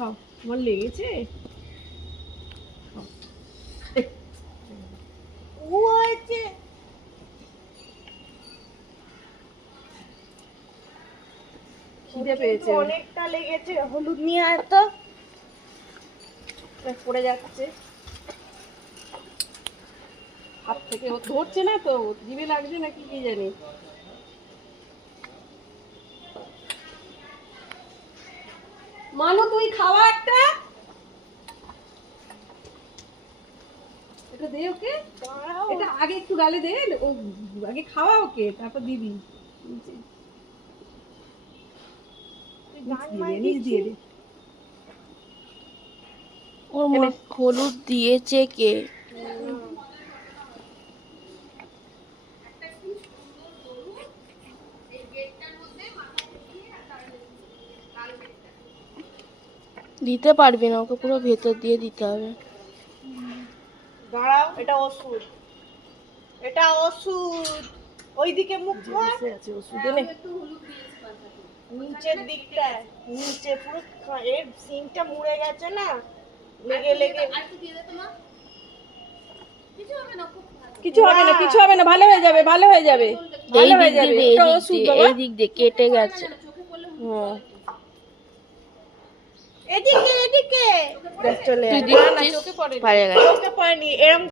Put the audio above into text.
খাও, তোমার লেগেছে? খিদে পেয়েছে, অনেকটা লেগেছে। হলুদ নিয়ে আয় তো, পড়ে যাচ্ছে হাত থেকে। ও ধরছে না তো, জিভে লাগছে নাকি কি জানি। মানো তুই খাওয়া একটা, এটা দে ওকে। এটা আগে একটু গালে দে, ও আগে খাওয়া ওকে, তারপর দিবি। নিচ দিয়ে দে। ওর হলুদ দিয়েছে কে? দিতে পারবি না, ওকে পুরো ভেতর দিয়ে দিতে হবে। দাঁড়াও, এটা ওষুধ, এটা ওষুধ। ওইদিকে মুখ কর, আছে ওষুধ এনে। নিচের দিকটায়, নিচে পুরো এর সিনটা মুড়ে গেছে না, লেগে লেগে। কিছু হবে না, কিছু হবে না, ভালো হয়ে যাবে, ভালো হয়ে যাবে, ভালো হয়ে যাবে। এটা ওষুধ বাবা। এই দিক দিয়ে কেটে গেছে। হ্যাঁ, এদিকে এদিকে দেখ চলে তুই আসে। না, না, দিচ্ছিস, চোখে পড়েনি। পারে গেছে। চোখে পড়েনি এরম।